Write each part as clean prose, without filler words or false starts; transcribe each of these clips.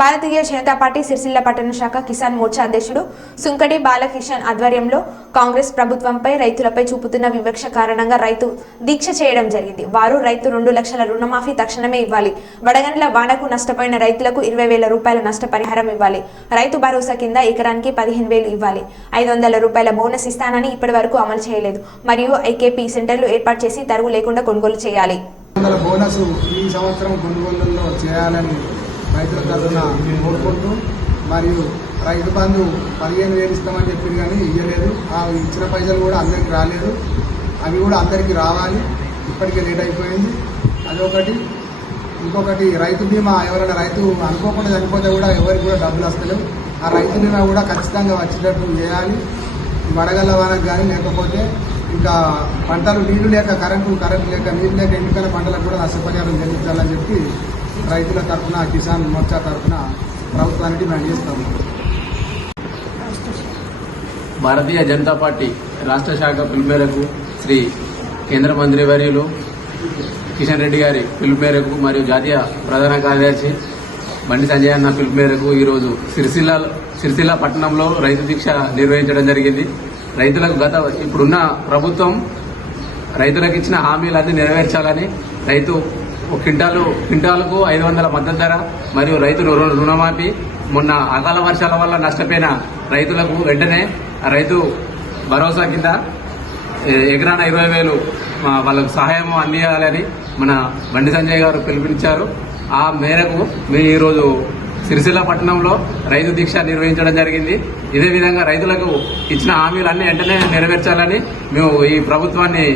Bharatiya Janata party Sircilla పట్టణ శాఖ కిసాన్ మోర్చా అధ్యక్షుడు సుంకడి బాలకిషన్ ఆధ్వర్యంలో కాంగ్రెస్ ప్రభుత్వంపై రైతులపై చూపుతున్న వివక్ష కారణంగా రైతు దీక్ష చేయడం జరిగింది. వారు రైతు 2 లక్షల రుణమాఫీ తక్షణమే ఇవ్వాలి, వడగండ్ల వానకు నష్టపోయిన రైతులకు 20,000 రూపాయల నష్టపరిహారం ఇవ్వాలి, రైతు భరోసా కింద ఎకరానికి 15,000 ఇవ్వాలి, 500 రూపాయల బోనస్ ఇస్తానని ఇప్పటి వరకు అమలు చేయలేదు మరియు ఐకేపీ సెంటర్లు ఏర్పాటు చేసి తరుగు లేకుండా కొనుగోలు చేయాలి. బోనస్ ఈ సంవత్సరం కొనుగోలులో చేయాలని రైతుల తరఫున కోరుకుంటూ, మరియు రైతు బంధు 15,000 ఇస్తామని చెప్పారు కానీ ఇవ్వలేదు. ఆ ఇచ్చిన పైసలు కూడా అందరికి రాలేదు, అవి కూడా అందరికీ రావాలి. ఇప్పటికే లేట్ అయిపోయింది అదొకటి. ఇంకొకటి రైతు బీమా, ఎవరైనా రైతు అనుకోకుండా చనిపోతే కూడా ఎవరికి కూడా డబ్బులు వస్తలేవు. ఆ రైతు బీమా కూడా ఖచ్చితంగా వచ్చేటట్టు చేయాలి. వడగళ్ళ వానకు కానీ లేకపోతే ఇంకా పంటలు నీళ్లు లేక కరెంటు లేక నీళ్ళు లేక ఎండిపోయిన పంటలకు కూడా నష్టపరిహారం చెల్లించాలని చెప్పి రైతుల తరఫున కిసాన్ మోర్చా తరఫున ప్రభుత్వానికి డిమాండ్ చేస్తాము. భారతీయ జనతా పార్టీ రాష్ట్ర శాఖ పిలుపు మేరకు శ్రీ కేంద్ర మంత్రివర్యులు కిషన్ రెడ్డి గారి పిలుపు మేరకు మరియు జాతీయ ప్రధాన కార్యదర్శి బండి సంజయ్ అన్న పిలుపు మేరకు ఈరోజు సిరిసిల్ల పట్టణంలో రైతు దీక్ష నిర్వహించడం జరిగింది. రైతులకు ఇప్పుడున్న ప్రభుత్వం రైతులకు ఇచ్చిన హామీలన్నీ నెరవేర్చాలని, రైతు క్వింటాలకు 500 మద్దతు ధర మరియు రైతు రుణమాఫీ, మొన్న అకాల వర్షాల వల్ల నష్టపోయిన రైతులకు వెంటనే రైతు భరోసా కింద ఎకరాన 20,000 వాళ్ళకు సహాయం అందించాలని మన బండి సంజయ్ గారు పిలుపునిచ్చారు. ఆ మేరకు మేము ఈరోజు సిరిసిల్ల పట్టణంలో రైతు దీక్ష నిర్వహించడం జరిగింది. ఇదే విధంగా రైతులకు ఇచ్చిన హామీలన్నీ వెంటనే నెరవేర్చాలని మేము ఈ ప్రభుత్వాన్ని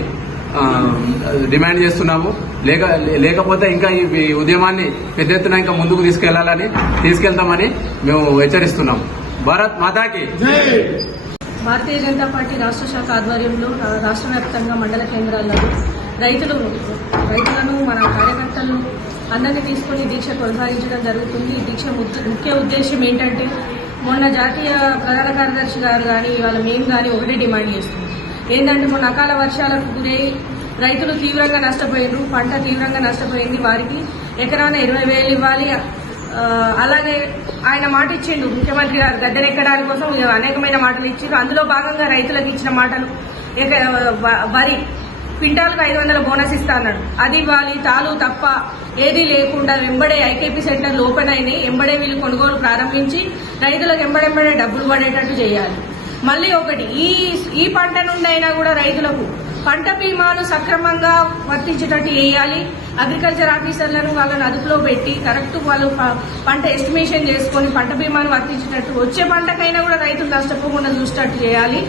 డిమాండ్ చేస్తున్నాము. లేకపోతే ఇంకా ఈ ఉద్యమాన్ని పెద్ద ఎత్తున ఇంకా ముందుకు తీసుకెళ్తామని మేము హెచ్చరిస్తున్నాము. భారత్ మాతాకి భారతీయ జనతా పార్టీ రాష్ట్ర శాఖ ఆధ్వర్యంలో రాష్ట్ర వ్యాప్తంగా మండల కేంద్రాల్లో రైతులను మన కార్యకర్తలను అందరినీ తీసుకుని దీక్ష కొనసాగించడం జరుగుతుంది. ఈ దీక్ష ముఖ్య ఉద్దేశం ఏంటంటే, మొన్న జాతీయ ప్రధాన కార్యదర్శి గారు కానీ ఇవాళ మేము కానీ ఒకటే డిమాండ్ చేస్తున్నాం. ఏంటంటే, మొన్న అకాల వర్షాలకు గురై రైతులు తీవ్రంగా నష్టపోయారు, పంట తీవ్రంగా నష్టపోయింది. వారికి ఎకరాన 20,000 ఇవ్వాలి. అలాగే ఆయన మాట ఇచ్చిండు ముఖ్యమంత్రి గారు గద్దెనెక్కడానికి కోసం అనేకమైన మాటలు ఇచ్చారు. అందులో భాగంగా రైతులకు ఇచ్చిన మాటలు వరి క్వింటాల్కు 500 బోనస్ ఇస్తా అన్నాడు, అది ఇవ్వాలి. తాలు తప్ప ఏదీ లేకుండా వెంబడే ఐకేపీ సెంటర్లు ఓపెన్ అయినాయి, ఎంబడే వీళ్ళు కొనుగోలు ప్రారంభించి రైతులకు ఎంబడెంబడే డబ్బులు పడేటట్టు చేయాలి. మళ్ళీ ఒకటి, ఈ పంట నుండి అయినా కూడా రైతులకు పంట బీమాను సక్రమంగా వర్తించేటట్టు చేయాలి. అగ్రికల్చర్ ఆఫీసర్లను వాళ్ళని అదుపులో పెట్టి కరెక్ట్ వాళ్ళు పంట ఎస్టిమేషన్ చేసుకుని పంట బీమాను వర్తించేటట్టు, వచ్చే పంటకైనా కూడా రైతులు నష్టపోకుండా చూసేటట్టు చేయాలి.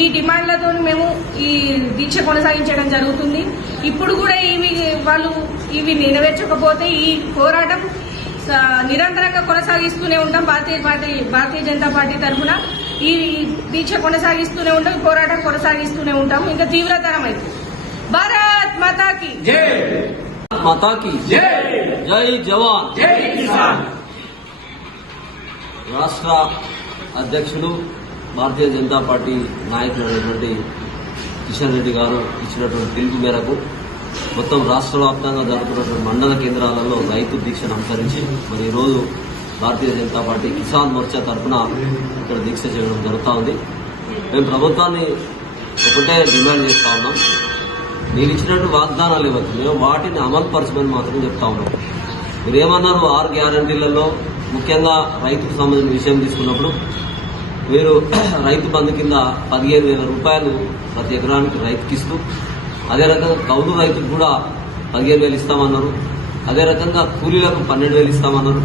ఈ డిమాండ్లతో మేము ఈ దీక్ష కొనసాగించడం జరుగుతుంది. ఇప్పుడు కూడా ఇవి నెరవేర్చకపోతే ఈ పోరాటం నిరంతరంగా కొనసాగిస్తూనే ఉంటాం. భారతీయ జనతా పార్టీ తరఫున ఈ దీక్ష కొనసాగిస్తూనే ఉంటాం, పోరాటం కొనసాగిస్తూనే ఉంటాం. ఇంకా తీవ్రతరం అయితే భారత్ మాతాకి జై జవాన్ జై కిసాన్. రాష్ట్ర అధ్యక్షులు భారతీయ జనతా పార్టీ నాయకులైనటువంటి కిషన్ రెడ్డి గారు ఇచ్చినటువంటి పిలుపు మేరకు మొత్తం రాష్ట్ర వ్యాప్తంగా జరుగుతున్నటువంటి మండల కేంద్రాలలో రైతు దీక్షను అనుసరించి మరి ఈరోజు భారతీయ జనతా పార్టీ కిసాన్ మోర్చా తరఫున ఇక్కడ దీక్ష చేయడం జరుగుతూ ఉంది. మేము ప్రభుత్వాన్ని ఒకటే డిమాండ్ చేస్తా ఉన్నాం, మీరు ఇచ్చినట్టు వాగ్దానాలు ఏవైతే మేము వాటిని అమలు పరచమని మాత్రం చెప్తా ఉన్నాం. మీరు ఏమన్నారు, 6 గ్యారంటీలలో ముఖ్యంగా రైతుకు సంబంధించిన విషయం తీసుకున్నప్పుడు మీరు రైతు బంధు కింద 15,000 రూపాయలు ప్రతి ఎకరానికి రైతుకి ఇస్తూ, అదే రకంగా కౌలు రైతుకు కూడా 15,000 ఇస్తామన్నారు. అదే రకంగా కూలీలకు 12,000 ఇస్తామన్నారు.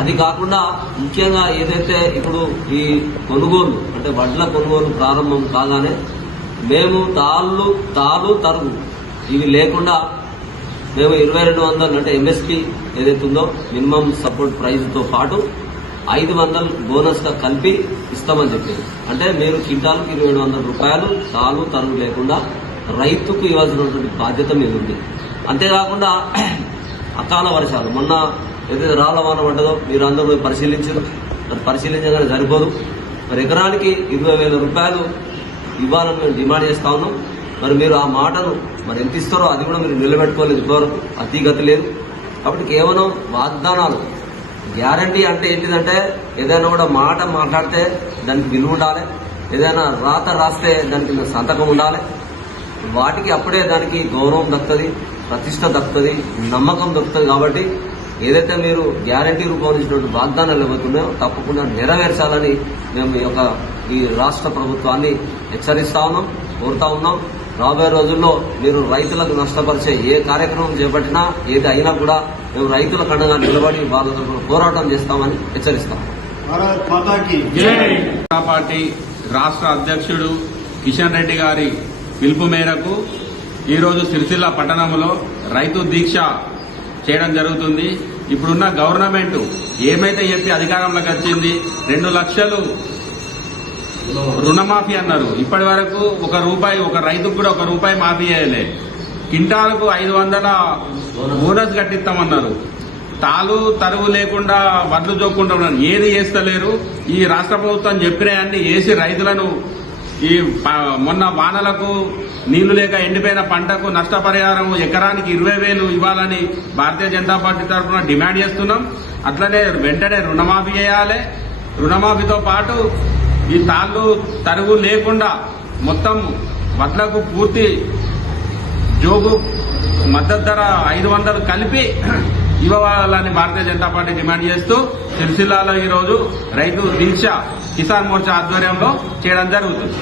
అది కాకుండా ముఖ్యంగా ఏదైతే ఇప్పుడు ఈ కొనుగోలు అంటే వడ్ల కొనుగోలు ప్రారంభం కాగానే మేము తాలు తరుగు ఇవి లేకుండా మేము 2,200 అంటే ఎంఎస్పీ ఏదైతే ఉందో మినిమం సపోర్ట్ ప్రైజ్తో పాటు 500 బోనస్ గా కలిపి ఇస్తామని చెప్పారు. అంటే మీరు క్వింటాల్కి 2,700 రూపాయలు తాలు తరుగు లేకుండా రైతుకు ఇవ్వాల్సినటువంటి బాధ్యత మీద ఉంది. అంతేకాకుండా అకాల వర్షాలు మొన్న ఏదైతే రాళ్ల వాన పడ్డదో మీరు అందరూ పరిశీలించారు. పరిశీలించగానే సరిపోదు. మరి ఎకరానికి 20,000 రూపాయలు ఇవ్వాలని మేము డిమాండ్ చేస్తా ఉన్నాం. మరి మీరు ఆ మాటను మరి ఎంత ఇస్తారో అది కూడా మీరు నిలబెట్టుకోలేదు, ఇప్పటివరకు అతిగతి లేదు. కాబట్టి కేవలం వాగ్దానాలు గ్యారంటీ అంటే ఏంటిదంటే ఏదైనా కూడా మాట మాట్లాడితే దానికి విలువ ఉండాలి, ఏదైనా రాత రాస్తే దానికి సంతకం ఉండాలి. వాటికి అప్పుడే దానికి గౌరవం దక్కుతుంది, ప్రతిష్ట దక్కుతుంది, నమ్మకం దక్కుతుంది. కాబట్టి ఏదైతే మీరు గ్యారంటీ రూపంలో ఇచ్చినటువంటి వాగ్దానాలు ఏవైతున్నాయో తప్పకుండా నెరవేర్చాలని మేము ఈ రాష్ట్ర ప్రభుత్వాన్ని హెచ్చరిస్తా ఉన్నాం, కోరుతా ఉన్నాం. రాబోయే రోజుల్లో మీరు రైతులకు నష్టపరిచే ఏ కార్యక్రమం చేపట్టినా ఏది అయినా కూడా మేము రైతుల కండగా నిలబడి వాళ్ళ తరఫున పోరాటం చేస్తామని హెచ్చరిస్తాం. పార్టీ రాష్ట్ర అధ్యక్షుడు కిషన్ రెడ్డి గారి పిలుపు మేరకు ఈరోజు సిరిసిల్ల పట్టణంలో రైతు దీక్ష చేయడం జరుగుతుంది. ఇప్పుడున్న గవర్నమెంట్ ఏమైతే చెప్పి అధికారంలోకి వచ్చింది 2 లక్షలు రుణమాఫీ అన్నారు. ఇప్పటి వరకు ఒక రైతుకు కూడా ₹1 మాఫీ చేయలే. కింటాలకు 500 బోనస్ కట్టిస్తామన్నారు. తాలు తరువు లేకుండా వడ్లు జోక్కుంటా ఉన్నారు. ఏది చేస్తలేరు. ఈ రాష్ట్ర ప్రభుత్వం చెప్పినాయన్ని వేసి రైతులను ఈ మొన్న వానలకు నీళ్లు లేక ఎండిపోయిన పంటకు నష్టపరిహారం ఎకరానికి 20,000 ఇవ్వాలని భారతీయ జనతా పార్టీ తరఫున డిమాండ్ చేస్తున్నాం. అట్లనే వెంటనే రుణమాఫీ చేయాలి. రుణమాఫీతో పాటు ఈ తాళ్ళు తరుగు లేకుండా మొత్తం వడ్లకు పూర్తి జోగు మద్దతు ధర 500 కలిపి ఇవ్వాలని భారతీయ జనతా పార్టీ డిమాండ్ చేస్తూ సిరిసిల్లాలో ఈరోజు రైతు దీక్ష కిసాన్ మోర్చా ఆధ్వర్యంలో చేయడం జరుగుతుంది.